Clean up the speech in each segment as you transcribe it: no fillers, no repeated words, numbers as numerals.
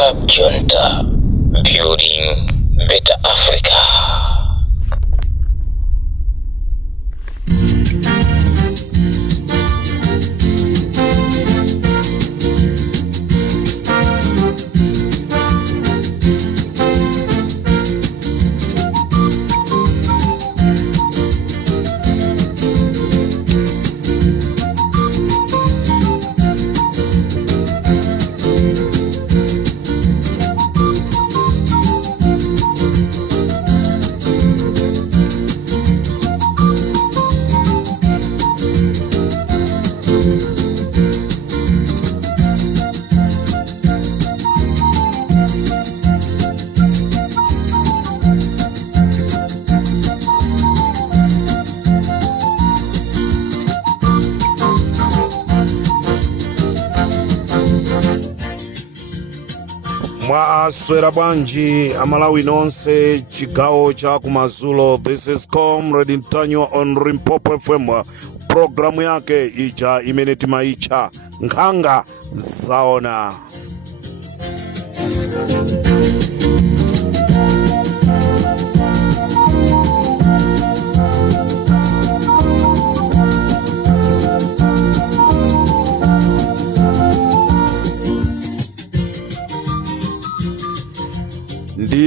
Club Junta, building better Africa. Mwaswera bwanji amalawi nonse chigawo cha kumazulo. This is Comrade Mtanyiwa on Limpopo FM. Programu yake ija imene timaicha Nkhanga Zaona.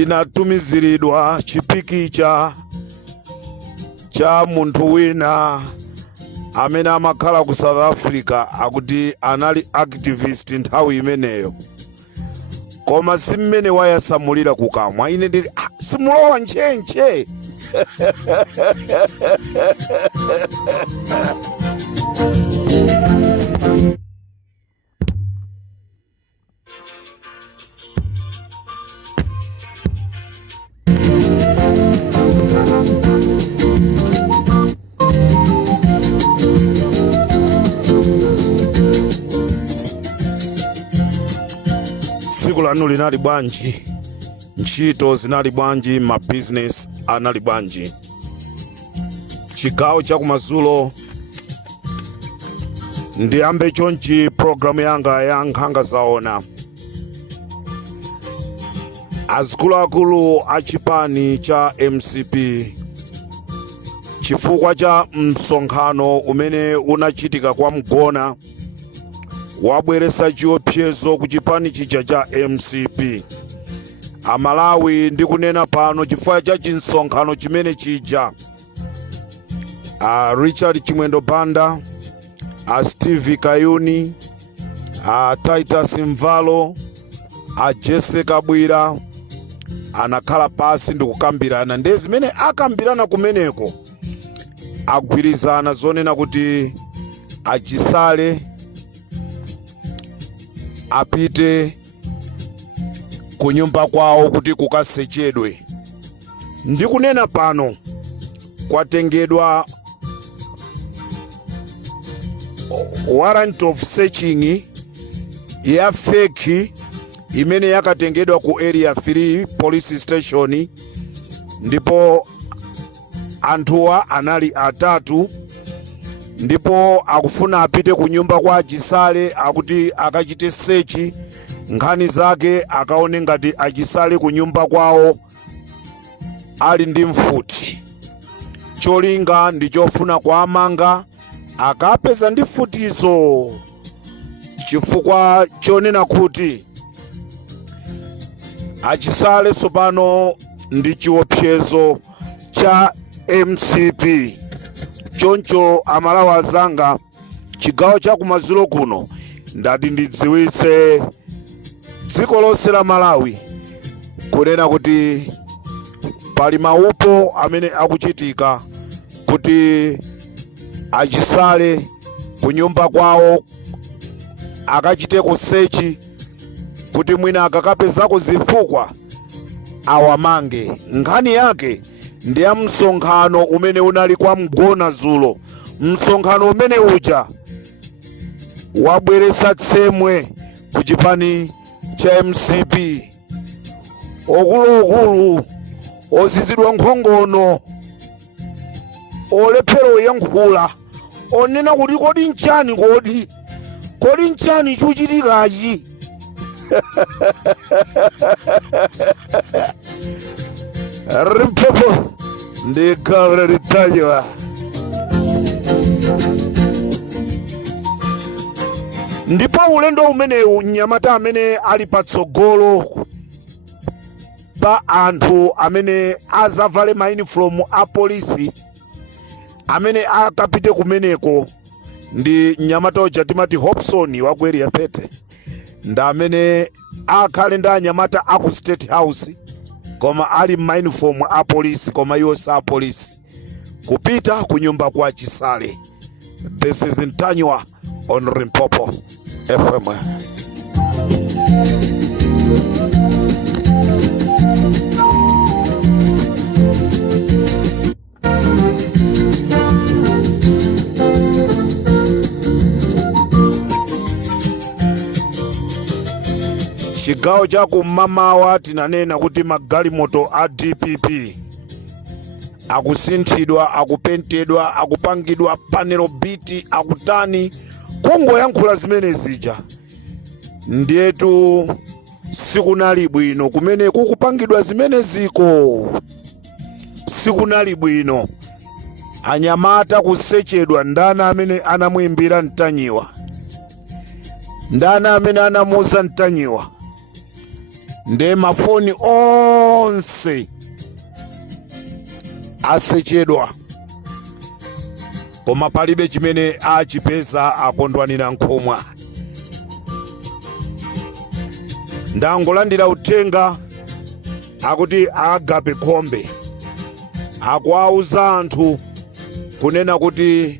Ndinatumiziridwa chipiki cha munthu wina amene amakhala ku South Africa akuti anali activist nthawi imeneyo, koma si mmene wayasamulira kukamwa. Ine ndili simulowa nchenche. Siku lanu linali bwanji, ntchito zinali bwanji, ma business anali bwanji. Chigawo cha kumazulo ndiyambe chonchi programu yanga ya Nkhanga Zaona. Azikuluakulu achipani cha MCP chifukwa cha msonkhano umene unachitika kwa mgona wabweresa chiopsezo ku chipani chija cha MCP. Amalawi ndikunena pano chifukwa cha chinsonkhano chimene chija, Richard Chimwendo Banda, Steve Kayuni, Titus Mvalo, Jesse Kabwira anakhala pasi ndikukambirana. Ndi zimene akambirana kumeneko agwirizana zonena kuti achisale apite kunyumba kwawo kuti kukasechedwe. Ndikunena pano kwatengedwa warrant of searching ya fake imene yakatengedwa ku area 3 police station, ndipo anthuwa anali atatu, ndipo akufuna apite kunyumba kwa achisale akuti akachite search nkhani zake akaone ngati achisale kunyumba kwawo ali ndi mfuti. Cholinga ndi chofuna kwa amanga akapeza ndi futizo, chifukwa chonena kuti achisale sopano ndi chiopsezo cha MCP. Choncho amalawi azanga, chigawo cha kumazulo kuno ndati ndidziwise dziko lonse la Malawi kunena kuti pali maupo amene akuchitika kuti achisale kunyumba kwawo akachite kusechi kuti mwina akakapezako zifukwa awamange. Nkhani yake ndi ya msonkhano umene unali kwa mgona zulo. Msonkhano umene uja wabweresa tsemwe ku chipani cha MCP. Okuluokulu ozizidwa nkhongono olephero yankhula onena kuti kodi nchani chuchitikachi. Limpopo ndi Comrade Mtanyiwa. Ndipo ulendo umenewu mnyamata amene ali patsogolo pa anthu amene azavale mauniform a polisi amene akapite kumeneko ndi mnyamata uja timati Hobson wa ku area 30 nda amene akhale ndi anyamata aku State House koma ali mauniform a polisi koma iwo sa polisi kupita ku nyumba kwa Chisale. This is Mtanyiwa on Limpopo FM. Chigawo cha kumamawa tinanena kuti magalimoto a DPP akusinthidwa, akupentedwa, akupangidwa panelo biti, akutani kungoyankhula zimene zija. Ndiyetu sikunali bwino kumene kukupangidwa zimene ziko, sikunali bwino. Anyamata kusechedwa ndana amene anamuimbira Mtanyiwa, ndana amene anamuza Mtanyiwa, nde mafoni onse asechedwa koma palibe chimene achipeza akondwanira nkhomwa. Ndangolandira uthenga akuti agape khombe akuauza anthu kunena kuti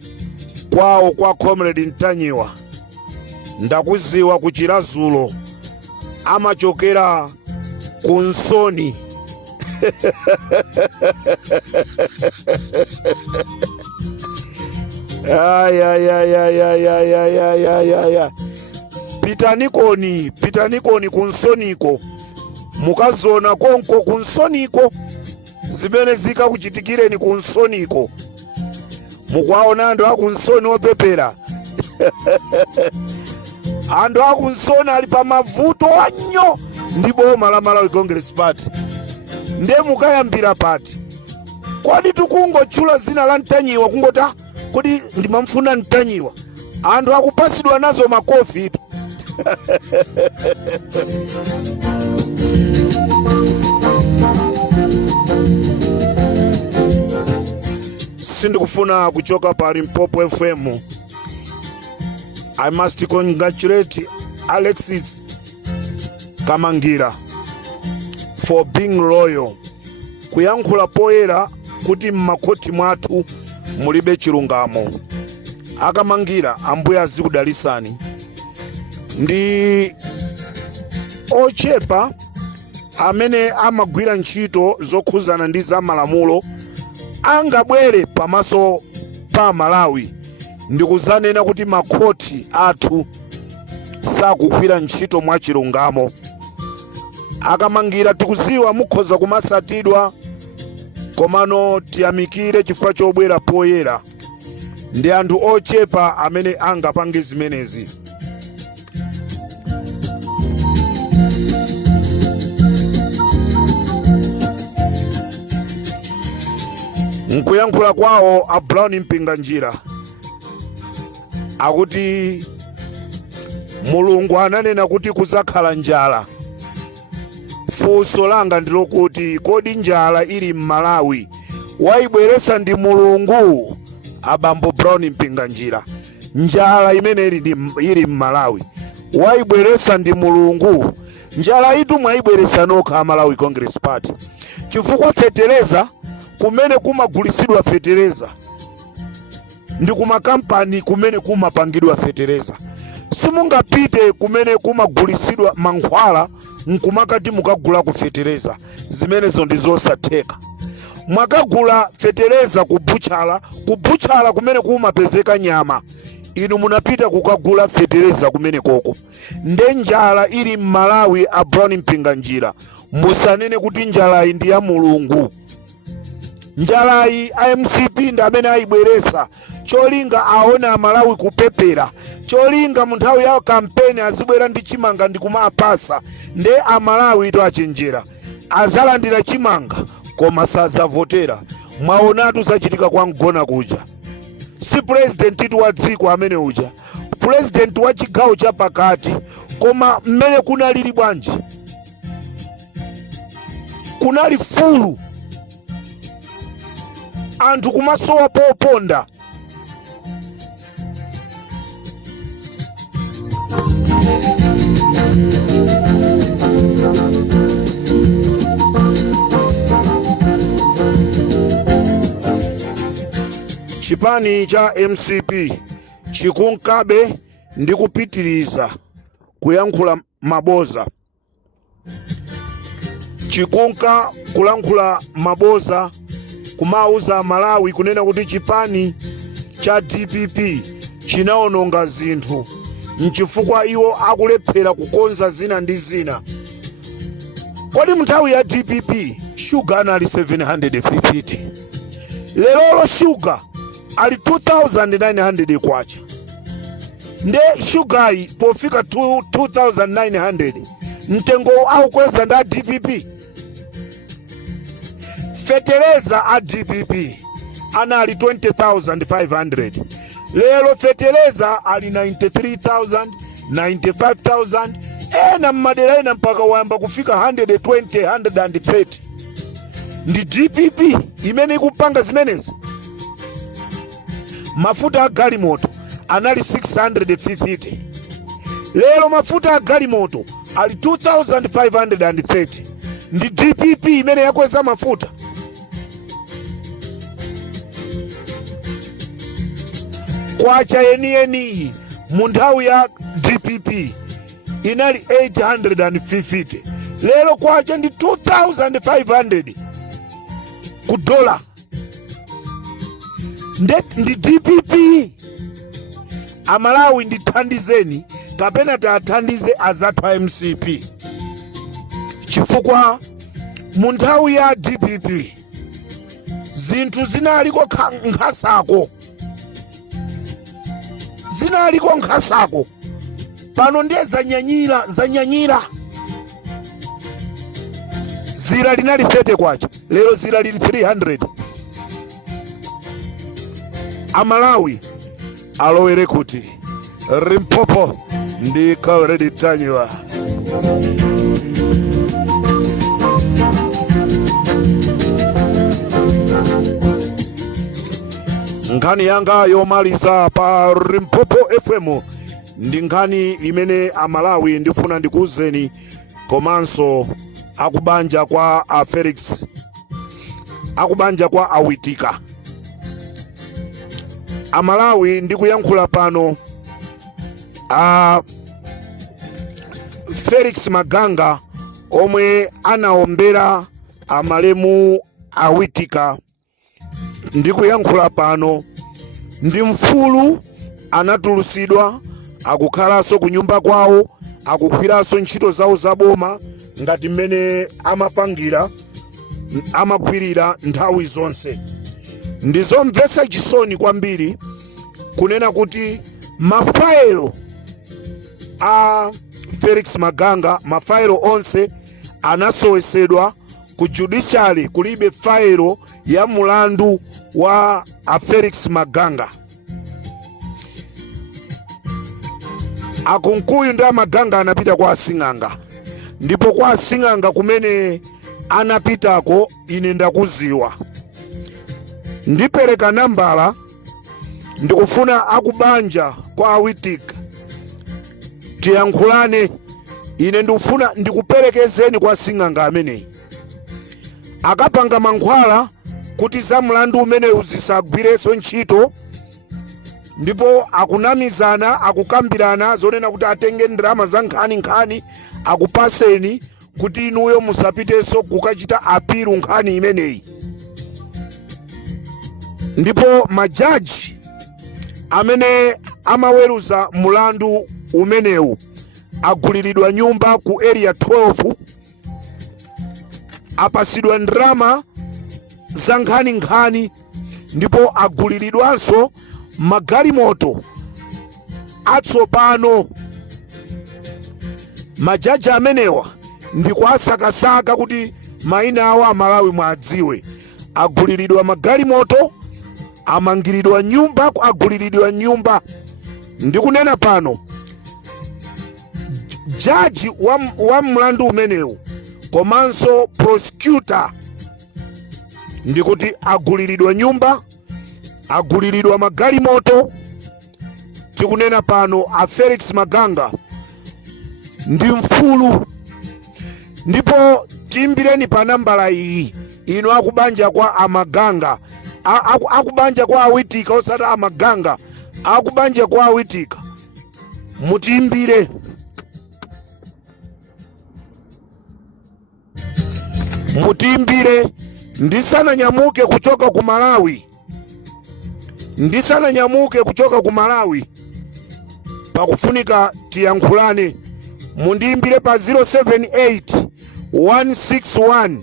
kwawo kwa Comrade Mtanyiwa ndakuziwa kuchilazulo amachokera kunsoni. Pitanikoni kunsoniko mukazona konko kunsoniko zimene zikakuchitikireni kunsoniko mukwaona anthu akunsoni opepera. Anthu akunsoni ali pa mavuto anyo ndi boma la Malawi Congress Party. Nde mukayambira pati kwadi tikungotchula zina la Mtanyiwa kungota kuti ndimamfuna Mtanyiwa, anthu akupasidwa nazo makofi. Sindikufuna kuchoka pa Limpopo FM. I must congratulate Alexis Kamangira for being loyal. Kuyankhula poyera kuti mmakoti mwathu mulibe chilungamo. Akamangira ambuye azikudalisani. Ndi ochepa amene amagwira ntchito zokhuzana ndi za malamulo angabwere pamaso pa Malawi ndikuzanena kuti makoti athu sakugwira ntchito mwa chilungamo. Akamangira tikuziwa mukhoza kumasatidwa komano tiyamikire chifukwa chobwera poyera. Ndi anthu ochepa amene angapange zimenezi. Nkuyankhula kwawo a Brown mpinga njira akuti Mulungu ananena kuti kuzakhala njala. Funso langa ndilokuti kodi njala ili m'Malawi waibweresa ndi Mulungu? Abambo Brown mpinga njira, njala imene ili m'Malawi waibweresa ndi Mulungu? Njala itu mwaibweresa nokha Malawi Congress Party chifukwa fetereza kumene kumagulisidwa fetereza ndi kumakampani kumene kumapangidwa fetereza. Simungapite kumene kumagulisidwa mankhwala nkumakati mukagula ku fetereza. Zimenezo ndi zosatheka. Mwakagula fetereza kubuchala kumene kumapezeka nyama, inu munapita kukagula fetereza kumene koko. Nde njala ili m'Malawi a Brown mpinga njira, musanene kuti njala ndi ya Mulungu. Njala iyi MCP ndi amene ayibweresa cholinga aona Amalawi kupepera, cholinga munthawi ya kampeni azibwera ndi chimanga ndi kumapasa, nde Amalawi ito achenjera azalandira chimanga koma sazavotera. Mwaonatu zachitika kwa mgona kuja. Si president itu wa dziko amene uja, president wa chigawo cha pakati, koma mmene kunalili bwanji, kunali fulu anthu kumasowa poponda. Chipani cha MCP chikunkabe ndi kupitiriza kuyankhula maboza, chikunka kulankhula maboza kumauza Malawi kunena kuti chipani cha DPP chinaononga zinthu nchifukwa iwo akulephera kukonza zina ndi zina. Kodi mnthawi ya DPP sugar anali 750, lero sugar ali 2900 kwacha. Nde sugar pofika 2900 mtengo aukweza nda DPP. Feteleza a DPP anali 20,500, lero feteleza ali 93,000, 95,000, ena mmadera ena mpaka wamba kufika 120, 130. Ndi DPP imene ikupanga zimenezi. Mafuta a galimoto anali 650, lero mafuta a galimoto ali 2,530. Ndi DPP imene yakweza mafuta. Kwacha yeni munthawi ya DPP inali 850, lero kwacha ndi 2,500 ku dola. Ndi DPP. Amalawi ndithandizeni kapena tathandize azathu a MCP, chifukwa munthawi ya DPP zinthu zinaliko nkhasako, zinaliko nkhasako. Pano ndiye zanyanyira. Zira linali 30 kwacha, lero zira lili 300. Amalawi alowere kuti Limpopo ndi Comrade Mtanyiwa. Nkhani yanga yomaliza pa Limpopo FM ndi nkhani imene Amalawi ndifuna ndikuuzeni, komanso akubanja kwa a Felix, akubanja kwa awitika. Amalawi ndikuyankhula pano Felix Maganga omwe anaombera amalemu awitika. Ndikuyankhula pano ndi mfulu anatulusidwa akukhalaso kunyumba kwawo, akugwiraso ntchito zawo zaboma ngati mmene amapangira amagwirira nthawi zonse. Ndizomvetsa chisoni kwambiri kunena kuti mafailo a Felix Maganga, mafailo onse anasowesedwa ku judiciary, kulibe failo ya mulandu wa a Felix Maganga. Akunkuyu nda Maganga anapita kwa Nkhanga, ndipo kwa Nkhanga kumene anapitako ine ndakuziwa. Ndipereka nambala ndikufuna akubanja kwa awitika tiyankhulane. Ine ndikufuna ndikuperekezeni kwa Nkhanga ameneyi akapanga mankhwala kuti za mlandu umene uzisagwireso ntchito, ndipo akunamizana akukambirana zonena kuti atenge ndalama za nkhani akupaseni kuti inuyo musapiteso kukachita apiru nkhani imeneyi. Ndipo majaji amene amaweruza mulandu umenewu aguliridwa nyumba ku area 12, apasidwa ndalama za nkhani, ndipo aguliridwanso magalimoto atsopano. Majaji amenewa ndikuasakasaka kuti maina awo amalawi mwadziwe. Aguliridwa magalimoto, amangiridwa nyumba, aguliridwa nyumba. Ndikunena pano jaji wa mlandu umenewu komanso prosecutor ndikuti aguliridwa nyumba, aguliridwa magalimoto. Tikunena pano a Felix Maganga ndi mfulu. Ndipo timbireni pa nambala iyi ino akubanja kwa Amaganga, akubanja kwa Awitika osati Amaganga, akubanja kwa Awitika. Mutimbire. Mutimbire ndisana nyamuke kuchoka ku Malawi. Ndisana nyamuke kuchoka ku Malawi. Pakufunika tiyankhulane. Mundimbire pa 078 161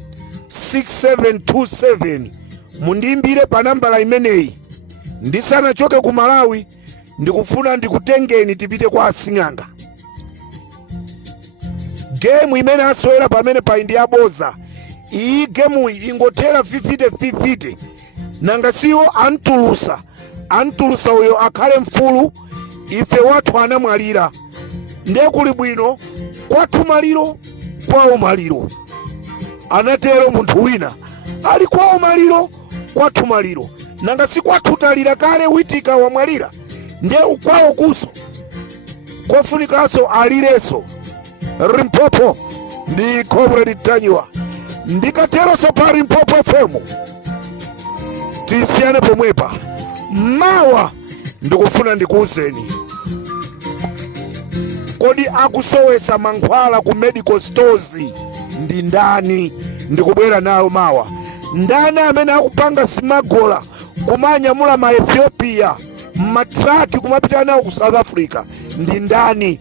6727. Mundimbire pa nambala imeneyi. Ndisana choke ku Malawi ndikufuna ndikutengeni tipite kwa asing'anga. Game imene aswera pamene pa ndi aboza. Iyi game ingotera 50-50. Nanga siwo antulusa uyo akhale mfulu. Ife watu anamwalira. Ndiye kuli bwino kwathu maliro kwawo maliro. Anatero munthu wina ali kwawo maliro kwathu maliro. Nanga si kwathu talira kale Witika wamwalira. Ndiye ukwawo kuso kwafunikaso alireso. Limpopo ndi Comrade Mtanyiwa. Ndikatero so pa Limpopo FM. Tisiyane pomwepa. Mawa ndikufuna ndikuuzeni. Kodi akusowesa mankhwala ku medical stores ndi ndani? Ndikubwera nayo mawa. Ndani amene akupanga smagola kumanyamula ma Ethiopia matraki kumapita nawo ku South Africa ndi ndani?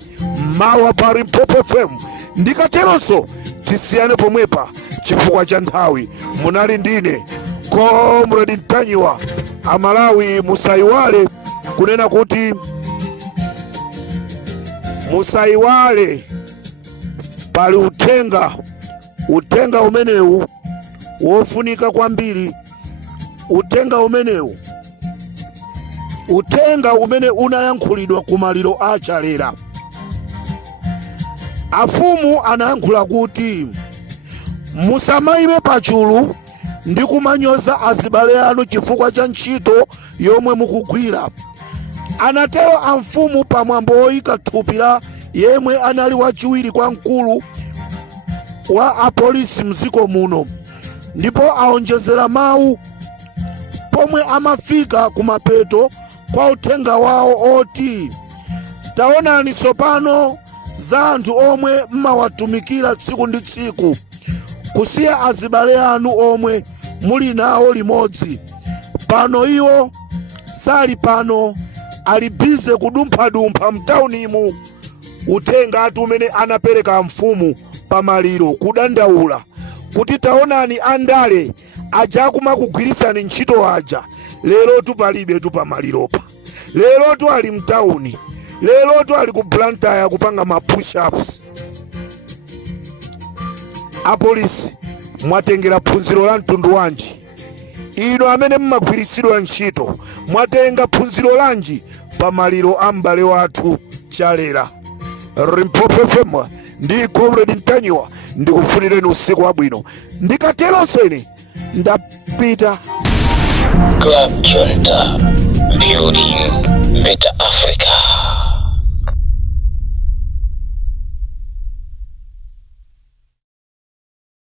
Mawa pa Limpopo FM. Ndikateronso tisiyane pomwepa chifukwa cha nthawi. Munali ndine Comrade Mtanyiwa. Amalawi musaiwale kunena kuti musaiwale pali utenga umenewu wofunika kwambiri. Utenga umene unayankhulidwa ku maliro achalera. Afumu anayankhula kuti musamaime pachulu ndi kumanyoza azibale anu chifukwa cha ntchito yomwe mukugwira. Anatero amfumu pamwambo oyika thupi la yemwe anali wachiwiri kwa mkulu wa apolisi mziko muno. Ndipo aonjezera mawu pomwe amafika kumapeto kwa uthenga wawo oti, taonani sopano za anthu omwe mmawatumikira tsiku ndi tsiku, kusiya azibale anu omwe muli nawo limodzi. Pano iwo sali pano, ali bize kudumphadumpha mtaunimu. Utenga atu umene anapereka mfumu pamaliro kudandaula kuti taonani andale aja kumakugwirisani ntchito aja. Lero tu palibe tu pamaliropa. Lero tu ali mtauni. Lero tu ali ku Blantyre kupanga ma push ups. Apolisi mwatengera phunziro la mtundu wanji? Ino amene mmagwirisidwa ntchito mwatenga phunziro lanji pamaliro ambale wathu chalera. Limpopo FM ndi Comrade Mtanyiwa ndikufunireni usiku wabwino. Ndikateronso ine ndapita. Club Junta, building better Africa.